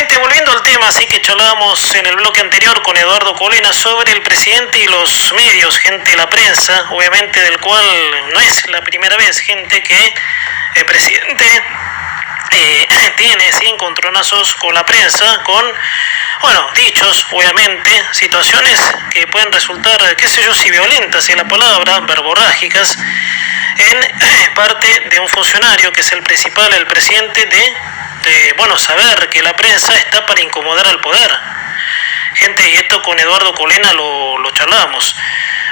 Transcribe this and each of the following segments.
Gente, volviendo al tema, así que charlábamos en el bloque anterior con Eduardo Colena sobre el presidente y los medios, gente, la prensa, obviamente del cual no es la primera vez, gente, que el presidente tiene, sí, encontronazos con la prensa, con, bueno, dichos, obviamente, situaciones que pueden resultar, qué sé yo, si violentas, si es la palabra, verborrágicas, en parte de un funcionario que es el principal, el presidente, bueno, saber que la prensa está para incomodar al poder. Gente, y esto con Eduardo Colena lo charlábamos.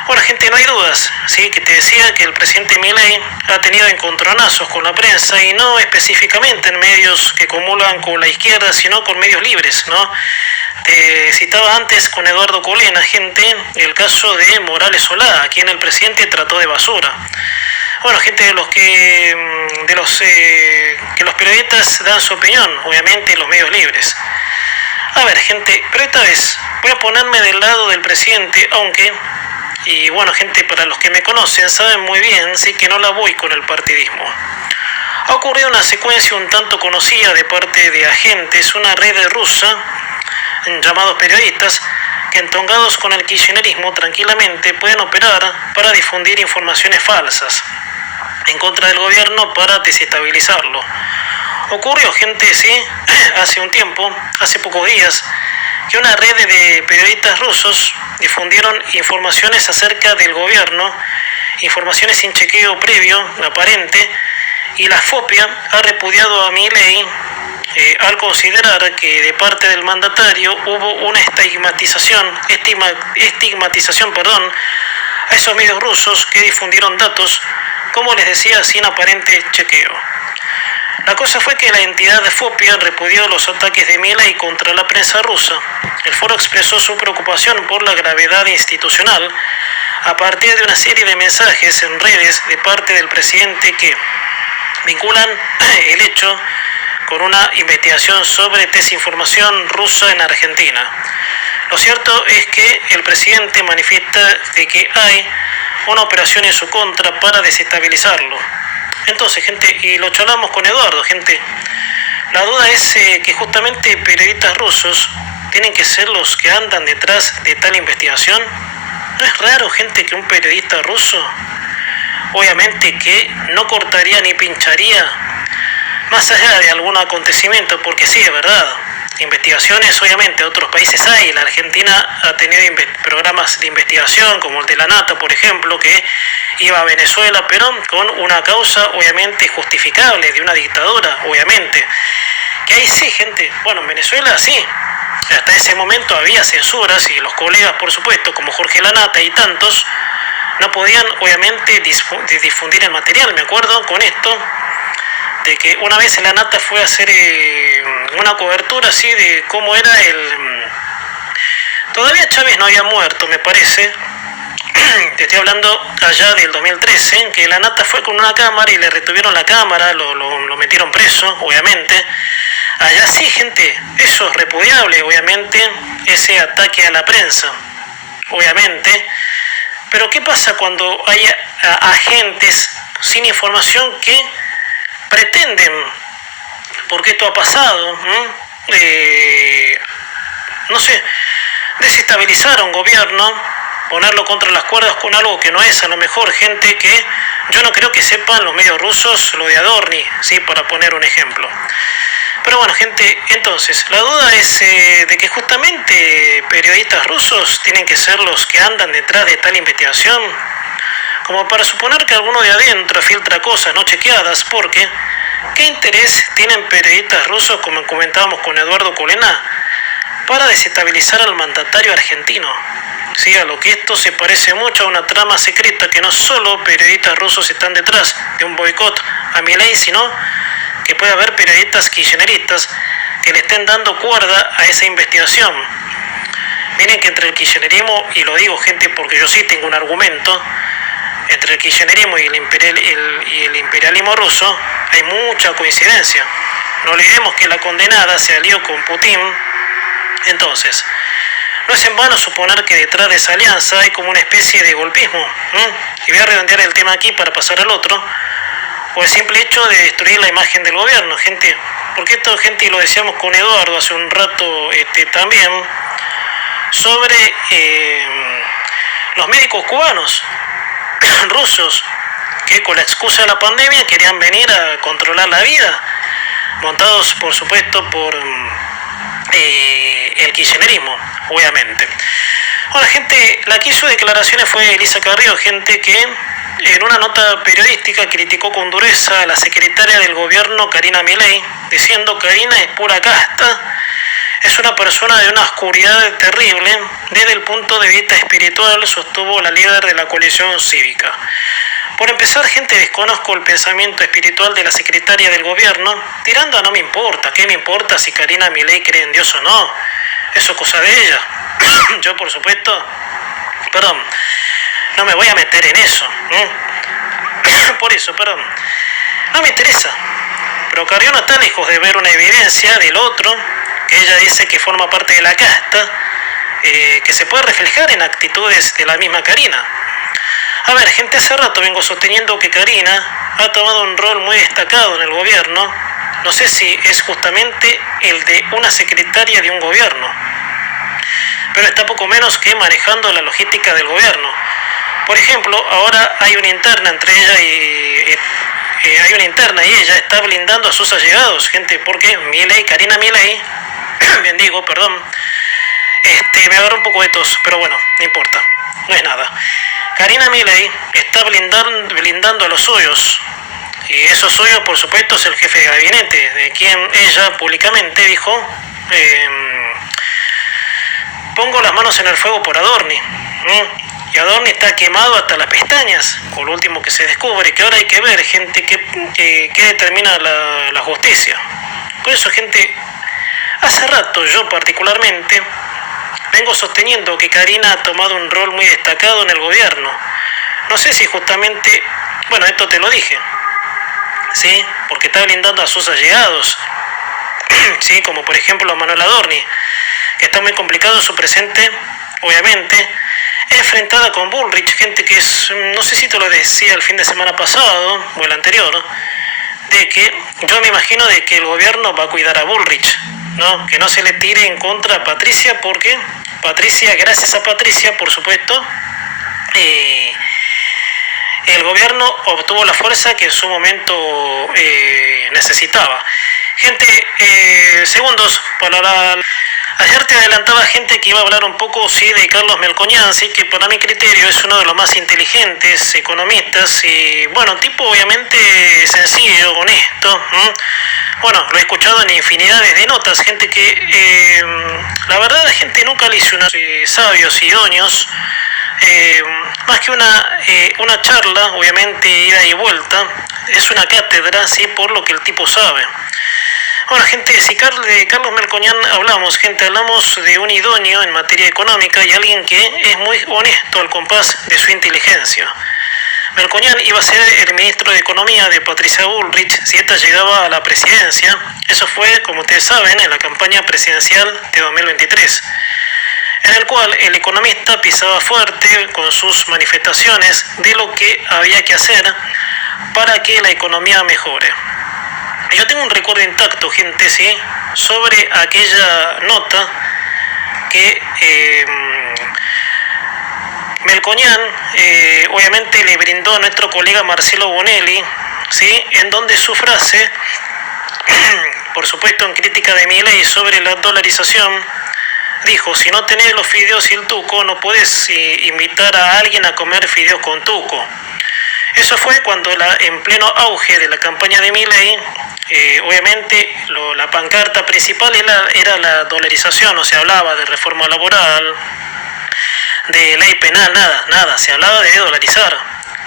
Bueno, gente, no hay dudas, ¿sí? Que te decía que el presidente Milei ha tenido encontronazos con la prensa y no específicamente en medios que comulgan con la izquierda, sino con medios libres, ¿no? Te citaba antes con Eduardo Colena, gente, el caso de Morales Solá, a quien el presidente trató de basura. Bueno, gente, que los periodistas dan su opinión, obviamente, en los medios libres. A ver, gente, pero esta vez voy a ponerme del lado del presidente, aunque, y bueno, gente, para los que me conocen saben muy bien, sí, que no la voy con el partidismo. Ha ocurrido una secuencia un tanto conocida de parte de agentes, una red rusa, llamados periodistas, que entongados con el kirchnerismo tranquilamente pueden operar para difundir informaciones falsas en contra del gobierno para desestabilizarlo. Ocurrió, gente, sí, hace un tiempo, hace pocos días, que una red de periodistas rusos difundieron informaciones acerca del gobierno, informaciones sin chequeo previo, aparente, y la FOPIA ha repudiado a Milei al considerar que de parte del mandatario hubo una estigmatización, a esos medios rusos que difundieron datos, como les decía, sin aparente chequeo. La cosa fue que la entidad de FOPIA repudió los ataques de Milei contra la prensa rusa. El foro expresó su preocupación por la gravedad institucional a partir de una serie de mensajes en redes de parte del presidente que vinculan el hecho con una investigación sobre desinformación rusa en Argentina. Lo cierto es que el presidente manifiesta de que hay una operación en su contra para desestabilizarlo. Entonces, gente, y lo charlamos con Eduardo, gente, la duda es que justamente periodistas rusos tienen que ser los que andan detrás de tal investigación. ¿No es raro, gente, que un periodista ruso, obviamente que no cortaría ni pincharía más allá de algún acontecimiento, porque sí, es verdad, investigaciones obviamente de otros países hay, la Argentina ha tenido programas de investigación como el de la Nata, por ejemplo, que iba a Venezuela, pero con una causa obviamente justificable de una dictadura, obviamente, que ahí sí, gente, bueno, en Venezuela sí, hasta ese momento había censuras y los colegas, por supuesto, como Jorge Lanata y tantos, no podían obviamente difundir el material. Me acuerdo con esto de que una vez la Nata fue a hacer una cobertura así de cómo era todavía Chávez no había muerto, me parece. Te estoy hablando allá del 2013, que la Nata fue con una cámara y le retuvieron la cámara, lo metieron preso, obviamente. Allá sí, gente, eso es repudiable, obviamente, ese ataque a la prensa, obviamente. Pero ¿qué pasa cuando hay agentes sin información que pretenden, porque esto ha pasado, no sé, desestabilizar a un gobierno, ponerlo contra las cuerdas con algo que no es, a lo mejor, gente que yo no creo que sepan los medios rusos lo de Adorni, ¿sí? Para poner un ejemplo. Pero bueno, gente, entonces, la duda es de que justamente periodistas rusos tienen que ser los que andan detrás de tal investigación, como para suponer que alguno de adentro filtra cosas no chequeadas, porque ¿qué interés tienen periodistas rusos, como comentábamos con Eduardo Colena, para desestabilizar al mandatario argentino? Sí, a lo que esto se parece mucho a una trama secreta que no solo periodistas rusos están detrás de un boicot a Milei, sino que puede haber periodistas kirchneristas que le estén dando cuerda a esa investigación. Miren que entre el kirchnerismo, y lo digo, gente, porque yo sí tengo un argumento, entre el kirchnerismo y el imperialismo ruso hay mucha coincidencia. No olvidemos que la condenada se alió con Putin. Entonces, no es en vano suponer que detrás de esa alianza hay como una especie de golpismo. Y voy a redondear el tema aquí para pasar al otro. O el simple hecho de destruir la imagen del gobierno. Gente, porque esto, gente, y lo decíamos con Eduardo hace un rato también, sobre los médicos cubanos, rusos, que con la excusa de la pandemia querían venir a controlar la vida, montados por supuesto por el kirchnerismo, obviamente. Bueno, gente, la que hizo declaraciones fue Elisa Carrió, gente que en una nota periodística criticó con dureza a la secretaria del gobierno Karina Milei, diciendo: Karina es pura casta, es una persona de una oscuridad terrible, desde el punto de vista espiritual, sostuvo la líder de la coalición cívica. Por empezar, gente, desconozco el pensamiento espiritual de la secretaria del gobierno, tirando a no me importa, ¿qué me importa si Karina Milei cree en Dios o no? Eso es cosa de ella. Yo, por supuesto, no me voy a meter en eso. Por eso, no me interesa. Pero Carrió no está lejos de ver una evidencia del otro, que ella dice que forma parte de la casta, que se puede reflejar en actitudes de la misma Karina. A ver, gente, hace rato vengo sosteniendo que Karina ha tomado un rol muy destacado en el gobierno. No sé si es justamente el de una secretaria de un gobierno, pero está poco menos que manejando la logística del gobierno. Por ejemplo, ahora hay una interna entre ella y ella está blindando a sus allegados, gente, porque Karina Milei, me agarró un poco de tos, pero bueno, no importa, no es nada. Karina Milei está blindando a los suyos, y esos suyos, por supuesto, es el jefe de gabinete, de quien ella públicamente dijo: pongo las manos en el fuego por Adorni. Y Adorni está quemado hasta las pestañas, con lo último que se descubre, que ahora hay que ver, gente, que determina la justicia. Por eso, gente, hace rato yo particularmente vengo sosteniendo que Karina ha tomado un rol muy destacado en el gobierno. No sé si justamente, bueno, esto te lo dije, ¿sí? Porque está blindando a sus allegados, ¿sí? Como por ejemplo a Manuel Adorni, que está muy complicado su presente, obviamente, enfrentada con Bullrich, gente que es, no sé si te lo decía el fin de semana pasado, o el anterior, de que yo me imagino de que el gobierno va a cuidar a Bullrich, ¿no? Que no se le tire en contra a Patricia, porque Patricia, gracias a Patricia, por supuesto, el gobierno obtuvo la fuerza que en su momento necesitaba. Gente, segundos para ayer te adelantaba, gente, que iba a hablar un poco, sí, de Carlos Melconian, sí, que para mi criterio es uno de los más inteligentes economistas y, bueno, tipo obviamente sencillo, honesto. Bueno, lo he escuchado en infinidades de notas, gente que, la verdad, la gente nunca le hizo unos sabios, idóneos, más que una charla, obviamente, ida y vuelta, es una cátedra, sí, por lo que el tipo sabe. Bueno, gente, si de Carlos Melconian hablamos de un idóneo en materia económica y alguien que es muy honesto al compás de su inteligencia. Melconian iba a ser el ministro de Economía de Patricia Bullrich si esta llegaba a la presidencia. Eso fue, como ustedes saben, en la campaña presidencial de 2023, en el cual el economista pisaba fuerte con sus manifestaciones de lo que había que hacer para que la economía mejore. Yo tengo un recuerdo intacto, gente, ¿sí?, sobre aquella nota que Melconian obviamente le brindó a nuestro colega Marcelo Bonelli, ¿sí?, en donde su frase, por supuesto en crítica de Milei sobre la dolarización, dijo: si no tenés los fideos y el tuco, no puedes invitar a alguien a comer fideos con tuco. Eso fue cuando en pleno auge de la campaña de Milei, obviamente la pancarta principal era la dolarización, no se hablaba de reforma laboral, de ley penal, nada, se hablaba de dolarizar.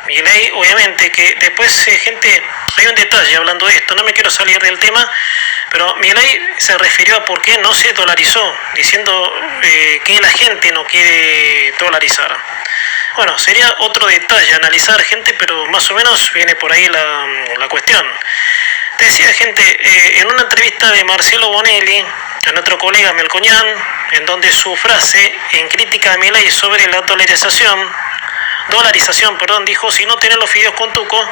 Milei, obviamente, que después, gente, hay un detalle hablando de esto, no me quiero salir del tema, pero Milei se refirió a por qué no se dolarizó, diciendo que la gente no quiere dolarizar. Bueno, sería otro detalle analizar, gente, pero más o menos viene por ahí la cuestión. Te decía, gente, en una entrevista de Marcelo Bonelli a nuestro colega Melconian, en donde su frase en crítica a Milei sobre la dolarización, dijo: si no tenés los fideos con tuco,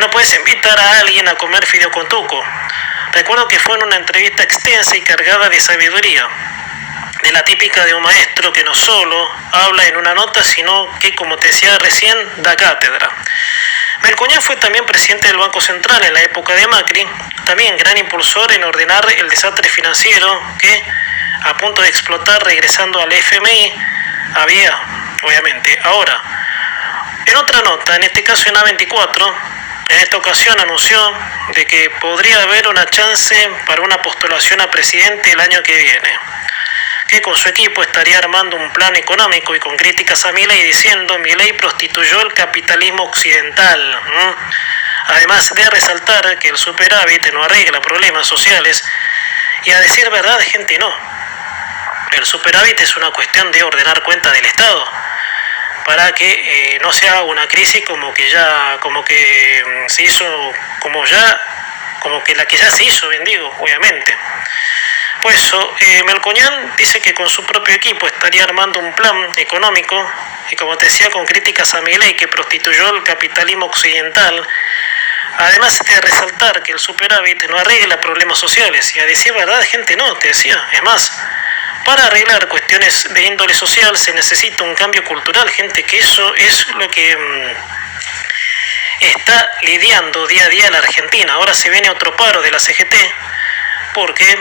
no puedes invitar a alguien a comer fideos con tuco. Recuerdo que fue en una entrevista extensa y cargada de sabiduría, de la típica de un maestro que no solo habla en una nota, sino que, como te decía recién, da cátedra. Melconian fue también presidente del Banco Central en la época de Macri, también gran impulsor en ordenar el desastre financiero que, a punto de explotar regresando al FMI, había, obviamente. Ahora, en otra nota, en este caso en A24, en esta ocasión anunció de que podría haber una chance para una postulación a presidente el año que viene, que con su equipo estaría armando un plan económico y con críticas a Milei diciendo: Milei prostituyó el capitalismo occidental. Además de resaltar que el superávit no arregla problemas sociales, y a decir verdad, gente, no. El superávit es una cuestión de ordenar cuentas del Estado para que no sea una crisis como que se hizo, como que la que ya se hizo, bien digo, obviamente. Por eso, Melconian dice que con su propio equipo estaría armando un plan económico, y como te decía, con críticas a Milei, que prostituyó el capitalismo occidental, además de resaltar que el superávit no arregla problemas sociales. Y a decir verdad, gente, no, te decía. Es más, para arreglar cuestiones de índole social se necesita un cambio cultural, gente, que eso es lo que está lidiando día a día la Argentina. Ahora se viene otro paro de la CGT, porque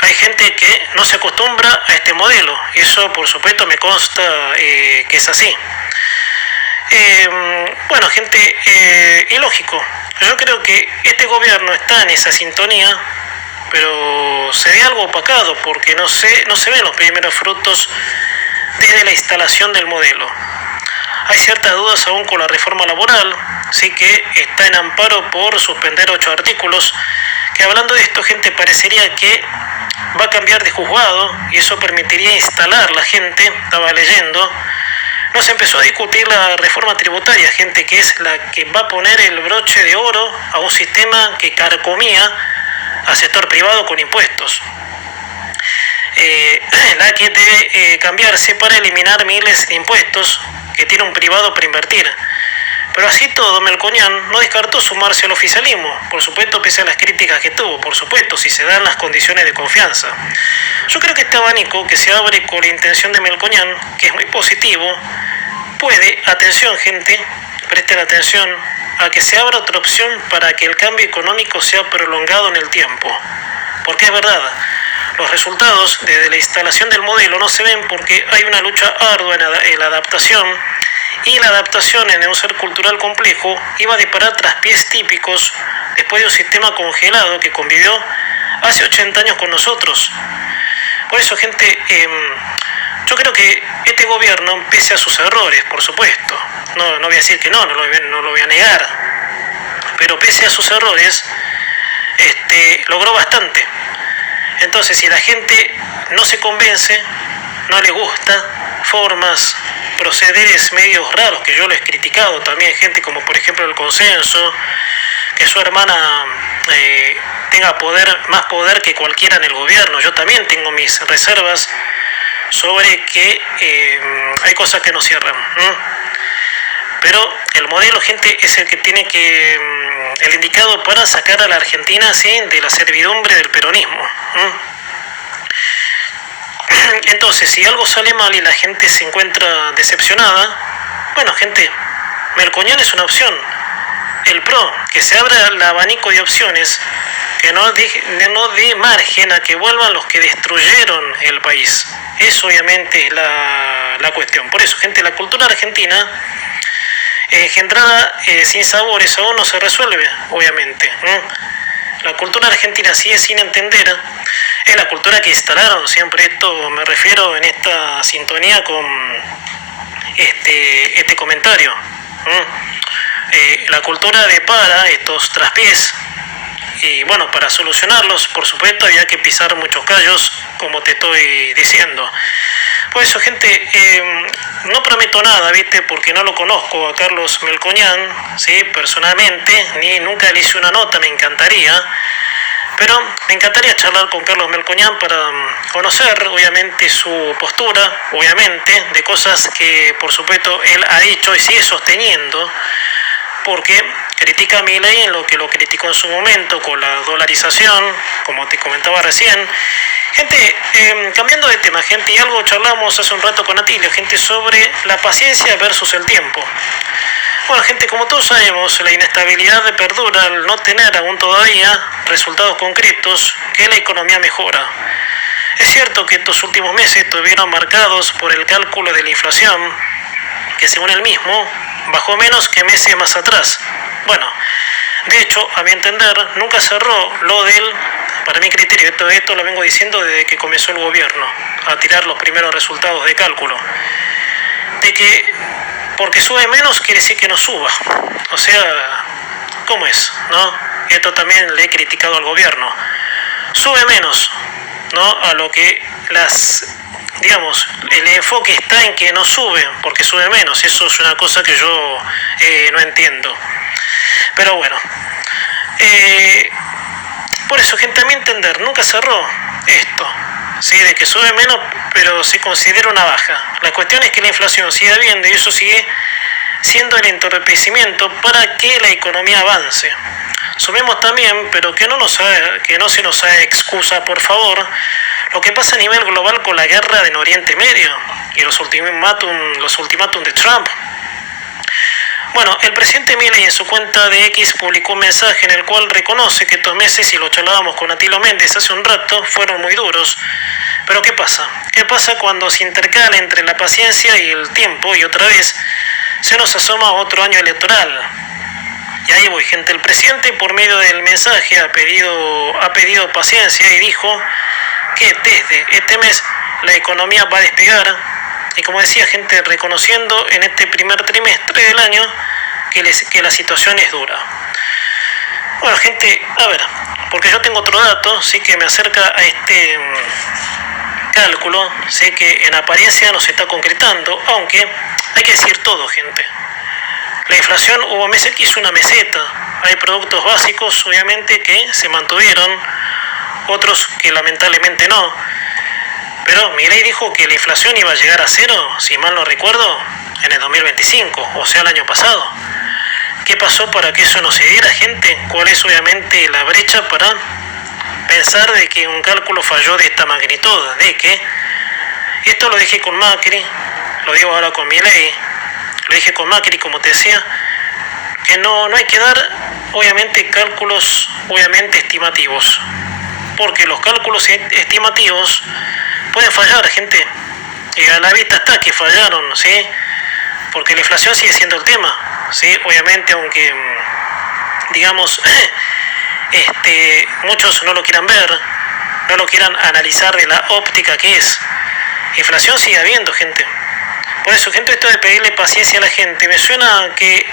hay gente que no se acostumbra a este modelo, y eso por supuesto me consta que es así. Bueno, gente, ilógico. Yo creo que este gobierno está en esa sintonía, pero se ve algo opacado porque no se ven los primeros frutos desde la instalación del modelo. Hay ciertas dudas aún con la reforma laboral, sí, que está en amparo por suspender 8 artículos, que hablando de esto, gente, parecería que va a cambiar de juzgado y eso permitiría instalar la gente. Estaba leyendo, no se empezó a discutir la reforma tributaria, gente, que es la que va a poner el broche de oro a un sistema que carcomía al sector privado con impuestos. La que debe cambiarse para eliminar miles de impuestos que tiene un privado para invertir. Pero así todo, Melconian no descartó sumarse al oficialismo, por supuesto, pese a las críticas que tuvo, por supuesto, si se dan las condiciones de confianza. Yo creo que este abanico que se abre con la intención de Melconian, que es muy positivo, puede, atención, gente, presten atención, a que se abra otra opción para que el cambio económico sea prolongado en el tiempo. Porque es verdad, los resultados desde la instalación del modelo no se ven porque hay una lucha ardua en la adaptación, y la adaptación en un ser cultural complejo iba a disparar traspiés típicos después de un sistema congelado que convivió hace 80 años con nosotros. Por eso, gente, yo creo que este gobierno, pese a sus errores, por supuesto, no voy a decir que no lo voy a negar, pero pese a sus errores, logró bastante. Entonces, si la gente no se convence, no le gusta formas, procederes medios raros, que yo lo he criticado también, gente, como por ejemplo el consenso, que su hermana tenga más poder que cualquiera en el gobierno. Yo también tengo mis reservas sobre que hay cosas que no cierran. Pero el modelo, gente, es el que tiene el indicado para sacar a la Argentina, ¿sí?, de la servidumbre del peronismo. Entonces, si algo sale mal y la gente se encuentra decepcionada, bueno, gente, Melconian es una opción. El PRO, que se abra el abanico de opciones, que no dé margen a que vuelvan los que destruyeron el país. Eso obviamente es la cuestión. Por eso, gente, la cultura argentina, engendrada sin sabores, aún no se resuelve, obviamente. La cultura argentina sigue sin entender. Es la cultura que instalaron, siempre esto me refiero en esta sintonía con este comentario. La cultura depara estos traspiés, y bueno, para solucionarlos, por supuesto, había que pisar muchos callos, como te estoy diciendo. Por eso, gente, no prometo nada, ¿viste? Porque no lo conozco a Carlos Melconian, ¿sí?, personalmente, ni nunca le hice una nota, me encantaría. Pero me encantaría charlar con Carlos Melconian para conocer, obviamente, su postura, obviamente, de cosas que, por supuesto, él ha dicho y sigue sosteniendo, porque critica a Milei en lo que lo criticó en su momento con la dolarización, como te comentaba recién. Gente, cambiando de tema, gente, y algo charlamos hace un rato con Atilio, gente, sobre la paciencia versus el tiempo. Bueno, gente, como todos sabemos, la inestabilidad perdura al no tener aún todavía resultados concretos que la economía mejora. Es cierto que estos últimos meses estuvieron marcados por el cálculo de la inflación, que según él mismo bajó menos que meses más atrás. Bueno, de hecho, a mi entender, nunca cerró lo del, para mi criterio, esto lo vengo diciendo desde que comenzó el gobierno a tirar los primeros resultados de cálculo, de que porque sube menos quiere decir que no suba. O sea, ¿cómo es? ¿No? Esto también le he criticado al gobierno. Sube menos, ¿no? A lo que digamos, el enfoque está en que no sube, porque sube menos. Eso es una cosa que yo no entiendo. Pero bueno, por eso, gente, a mi entender, nunca cerró esto, ¿sí? De que sube menos, pero se considera una baja. La cuestión es que la inflación sigue habiendo y eso sigue siendo el entorpecimiento para que la economía avance. Sumemos también, pero que no se nos haga excusa, por favor, lo que pasa a nivel global con la guerra en Oriente Medio y los ultimátum de Trump. Bueno, el presidente Milei en su cuenta de X publicó un mensaje en el cual reconoce que estos meses, y lo charlábamos con Atilio Méndez hace un rato, fueron muy duros. Pero ¿qué pasa? ¿Qué pasa cuando se intercala entre la paciencia y el tiempo y otra vez se nos asoma otro año electoral? Y ahí voy, gente. El presidente, por medio del mensaje, ha pedido paciencia y dijo que desde este mes la economía va a despegar. Y como decía, gente, reconociendo en este primer trimestre del año que la situación es dura. Bueno, gente, a ver, porque yo tengo otro dato, sí, que me acerca a este cálculo, sé que en apariencia no se está concretando, aunque hay que decir todo, gente. La inflación hubo meses que hizo una meseta, hay productos básicos obviamente que se mantuvieron, otros que lamentablemente no. Pero Milei dijo que la inflación iba a llegar a cero, si mal no recuerdo, en el 2025, o sea, el año pasado. ¿Qué pasó para que eso no se diera, gente? ¿Cuál es obviamente la brecha para pensar de que un cálculo falló de esta magnitud? De que, esto lo dije con Macri, lo digo ahora con Milei, lo dije con Macri, como te decía, que no hay que dar, obviamente, cálculos, obviamente, estimativos. Porque los cálculos estimativos pueden fallar, gente. Y a la vista está que fallaron, ¿sí? Porque la inflación sigue siendo el tema, ¿sí? Obviamente, aunque, digamos, muchos no lo quieran ver, no lo quieran analizar de la óptica que es. Inflación sigue habiendo, gente. Por eso, gente, esto de pedirle paciencia a la gente, me suena que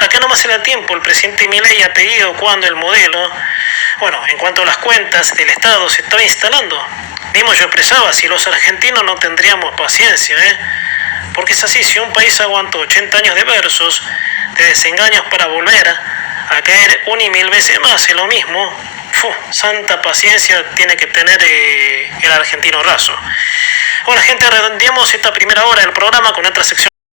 acá nomás en el tiempo el presidente Milei ha pedido cuando el modelo, bueno, en cuanto a las cuentas del Estado se estaba instalando. Mismo yo expresaba, si los argentinos no tendríamos paciencia, porque es así, si un país aguantó 80 años de versos, de desengaños para volver a caer una y mil veces más en lo mismo, santa paciencia tiene que tener el argentino raso. Bueno, gente, redondeamos esta primera hora del programa con otra sección.